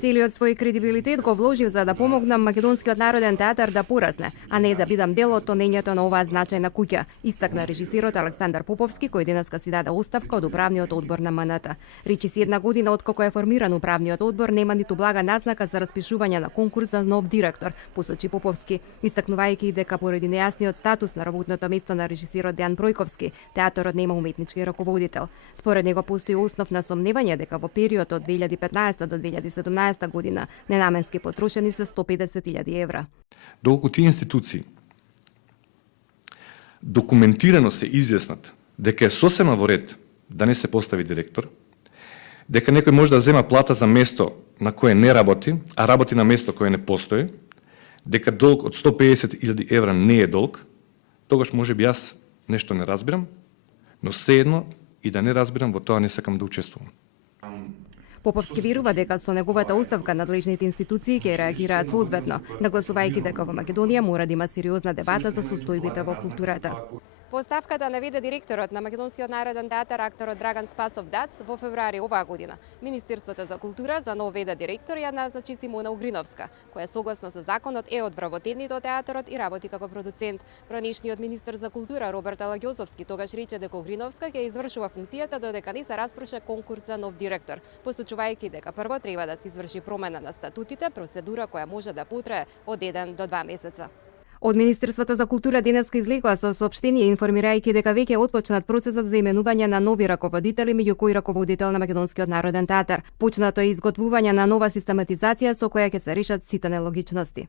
Целиот свој кредибилитет го вложив за да помогнам Македонскиот народен театар да порасне, а не да бидам дел од тонењето на оваа значајна куќа, истакна режисерот Александар Поповски, кој денеска си даде оставка од управниот одбор на МНТ. Речиси една година откако е формиран управниот одбор нема ниту блага назнака за распишување на конкурс за нов директор, посочи Поповски, истакнувајќи дека поради нејасниот статус на работното место на режисерот Дејан Бројковски, театарот нема уметнички раководител. Според него постои основ на сомневање дека во период од 2015 до 2017 година ненаменски потрошени се 150.000 евра. Доколку тие институции документирано се изјаснат дека е сосема во ред да не се постави директор, дека некој може да зема плата за место на кое не работи, а работи на место кое не постои, дека долг од 150.000 евра не е долг, тогаш може би јас нешто не разбирам, но сеедно и да не разбирам, во тоа не сакам да учествувам. Поповски верува дека со неговата оставка надлежните институции ќе реагираат соодветно, нагласувајќи дека во Македонија мора да има сериозна дебата за состојбите во културата. По оставката наведе директорот на Македонскиот народен театар акторот Драган Спасов Дац во февруари оваа година. Министерството за култура за нов веда директор ја назначи Симона Угриновска, која согласно со законот е од вработените од театарот и работи како продуцент. Пранешниот министер за култура Роберт Алагјозовски тогаш рече дека Угриновска ќе извршува функцијата додека не се распруша конкурс за нов директор, посочувајќи дека прво треба да се изврши промена на статутите, процедура која може да потрае од 1 до 2 месеца. Од Министерството за култура денеска излегува со соопштение информирајќи дека веќе е отпочнат процесот за именување на нови раководители, меѓу кои раководител на Македонскиот народен театар. Почнато е изготвување на нова систематизација со која ќе се решат сите нелогичности.